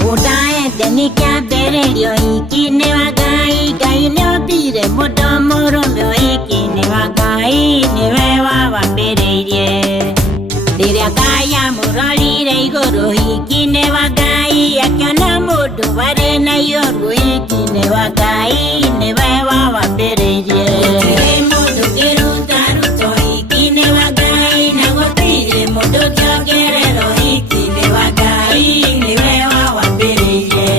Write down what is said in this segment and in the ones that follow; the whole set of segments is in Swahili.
Budae denika berelio iki ne wa Ngai, Ngai ne opire modo moro myo iki ne wa Ngai, ne wa wa berelie. Diria kaya murali re igoro iki ne wa Ngai, akiona modo ware na yoru iki ne wa Ngai, ne wa wa berelie. Modo keruta ruto iki ne wa Ngai, na opire modo kyogerero iki ne wa Ngai, ne wa wa berelie.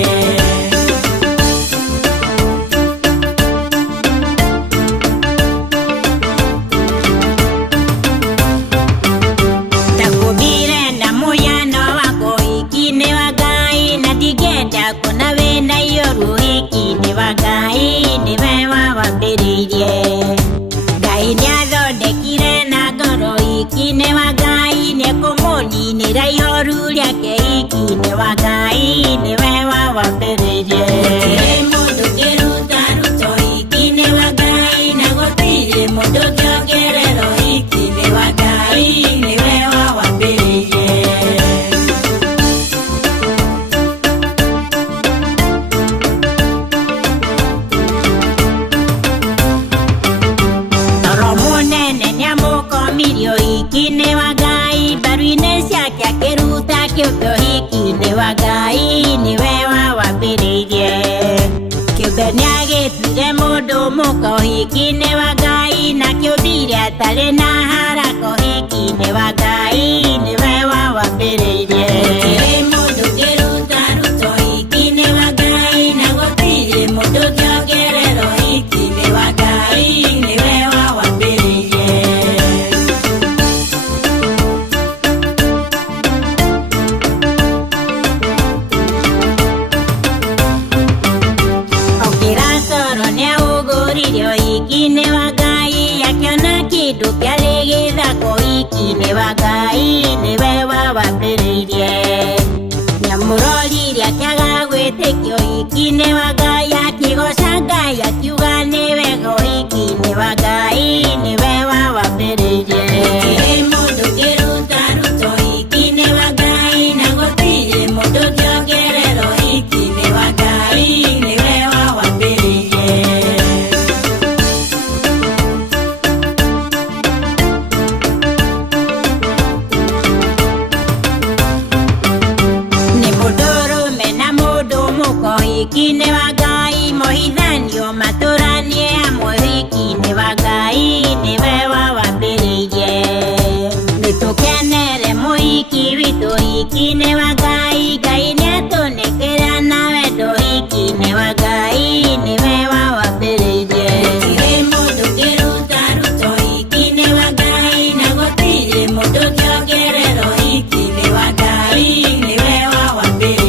Kuna wenda yoru hiki ne wa Ngai, ne wa wa berelie. Ngai niathondekire na ngoro hiki ne wa Ngai, ne kumoni ne ra yoru riake hiki ne wa Ngai, ne wa wa berelie. Mundu kiruta ruto hiki ne wa Ngai, na gutire mundu kyogerero hiki ne wa Ngai, ne wa wa berelie. Mirio hiki ne wa Ngai, baruine siake akeruta kiumbe hiki ne wa Ngai, ne wa wa berelie. Kiumbe niagĩtuire mũndũ mũka hiki ne wa Ngai, na kĩũmbire atarĩ na harako hiki ne wa Ngai, ne wa wa berelie. Mũndũ kĩruta ruto hiki ne wa Ngai, na gũtirĩ mũndũ kĩongerero hiki ne wa Ngai, ne wa wa berelie. Hiki ne wa Ngai, akiona kindu kiarĩ gĩthako hiki ne wa Ngai, ne wa wa berelie. Nyamũrorire akĩaga gwĩtĩkio hiki ne wa Ngai, akĩgoca Ngai akiuga nĩ wega hiki ne wa Ngai, ne wa wa berelie. Mũndũ kĩruta ruto hiki ne wa Ngai, na gũtirĩ mũndũ kĩongerero hiki ne wa Ngai, ne wa wa berelie. Hiki ne wa Ngai, mohithanio matũranie hamwe hiki ne wa Ngai, ne wa wa berelie. Nĩtũkenere mũhiki witũ hiki ne wa Ngai, Ngai nĩatũnĩkĩra na wendo hiki ne wa Ngai, ne wa wa berelie. Mũndũ kĩruta ruto hiki ne wa Ngai, na gũtirĩ mũndũ kĩongerero hiki ne wa Ngai, ne wa wa berelie.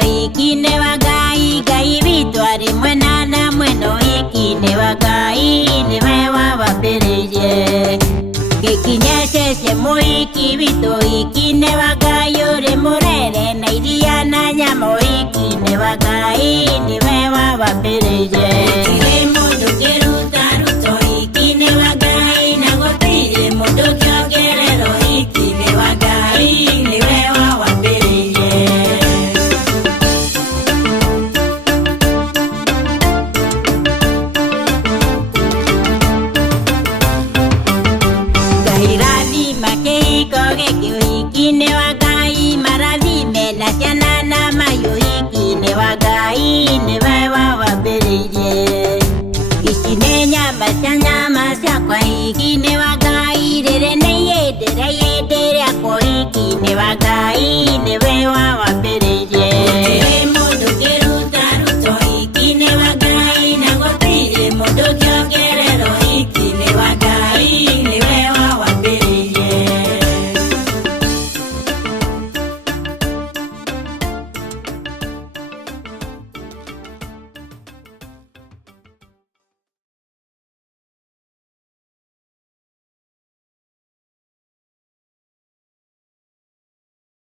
Hiki ne wa Ngai, Ngai witũ arĩ mwena na mwena hiki ne wa Ngai, ne wa wa berelie. Gĩkinya cece mũhiki witũ hiki ne wa Ngai, ũrĩ mũrere na iria na nyama hiki ne wa Ngai, ne wa wa berelie. Mũndũ kĩruta ruto hiki ne wa Ngai, na gũtirĩ mũndũ kĩongerero hiki ne wa Ngai, ne wa wa berelie. Hiki ne wa